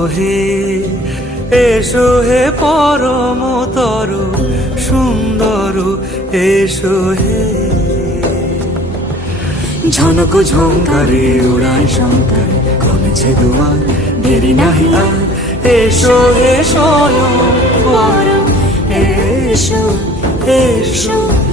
হে এসো হে পরমতর সুন্দর এসো হে। ঝনক ঝঙ্কারে উড়ায় শঙ্কার কমেছে দুয়ার দেরি নাহি আর এসো হে স্বয়ং বর এসো এসো।